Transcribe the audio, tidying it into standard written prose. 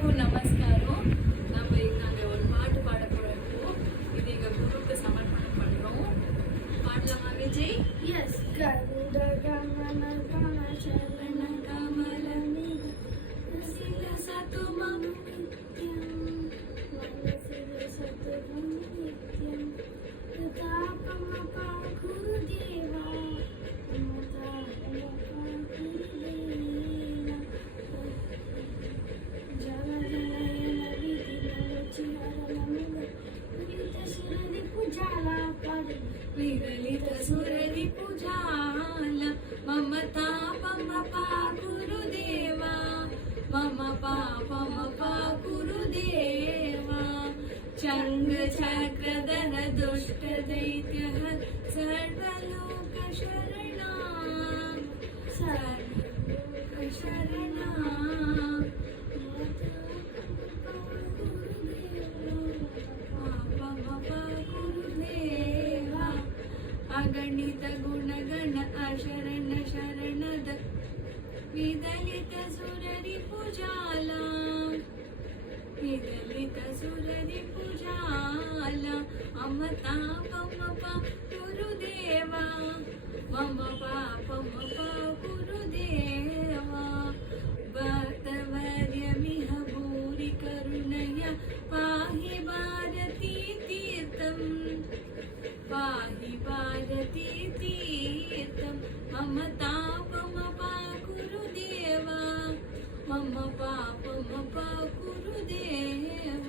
ಎಲ್ಲರಿಗೂ ನಮಸ್ಕಾರೋ. ನಾವು ಈಗ ಒಂದು பாட்டு பாட போறோம். இது எங்க குருவுக்கு சமர்ப்பணம் பண்றோம். பாடலாமா விஜய்? எஸ். கருட கமல கமல சரண கமல மீத சில சத்துமம் நித்யம் சில சத்துமம் நித்யம் தாபம குருதேவா विगलित सुररि पूजाला मम तापम पा गुरुदेवा मम पापम पा गुरुदेवा चंग चक्रधर दुष्ट दैत्य सर्वलोक शरणा सर्वलोक शरणा अगणित गुणगण अशरण शरणद विदलित सुररि पूजाला विदलित सुररि पूजाला अमतापम पा गुरुदेवा मम पापम पा गुरुदेवा भक्तवर्यमिह भूरि करुणया पाहि भारती तीर्थम् पाहि भारती तीर्थं मम तापम पा गुरुदेवा मम पापम पा गुरुदेवा